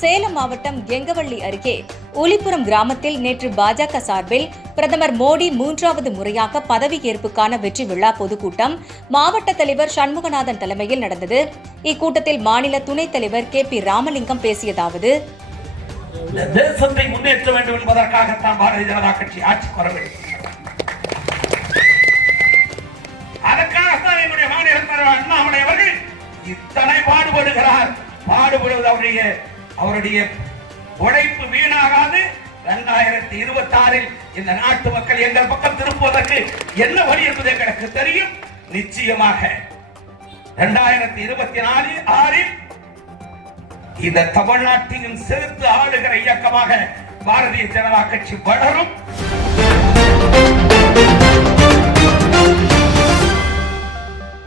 சேலம் மாவட்டம் கெங்கவள்ளி அருகே உளிப்புரம் கிராமத்தில் நேற்று பாஜக சார்பில் பிரதமர் மோடி 3வது முறையாக பதவியேற்புக்கான வெற்றி விழா பொதுக்கூட்டம் மாவட்ட தலைவர் சண்முகநாதன் தலைமையில் நடந்தது. இக்கூட்டத்தில் மாநில துணைத் தலைவர் KP ராமலிங்கம் பேசியதாவது: தேசத்தை முன்னேற்ற வேண்டும் என்பதற்காகத்தான் பாரதிய ஜனதா கட்சி ஆட்சிக்கு வர வேண்டும். அதற்காகத்தான் என்னுடைய மாநில தலைவர் அண்ணாமலை அவர்கள் இத்தனை பாடுபடுகிறார். பாடுபடுவது அவருடைய உழைப்பு வீணாகாது. 2026 இந்த நாட்டு மக்கள் எங்கள் பக்கம் திரும்புவதற்கு என்ன வழி என்பது எங்களுக்கு தெரியும். நிச்சயமாக 2024 இந்த தமிழ்நாட்டையும் செலுத்து ஆளுகிற இயக்கமாக பாரதிய ஜனதா கட்சி வளரும்.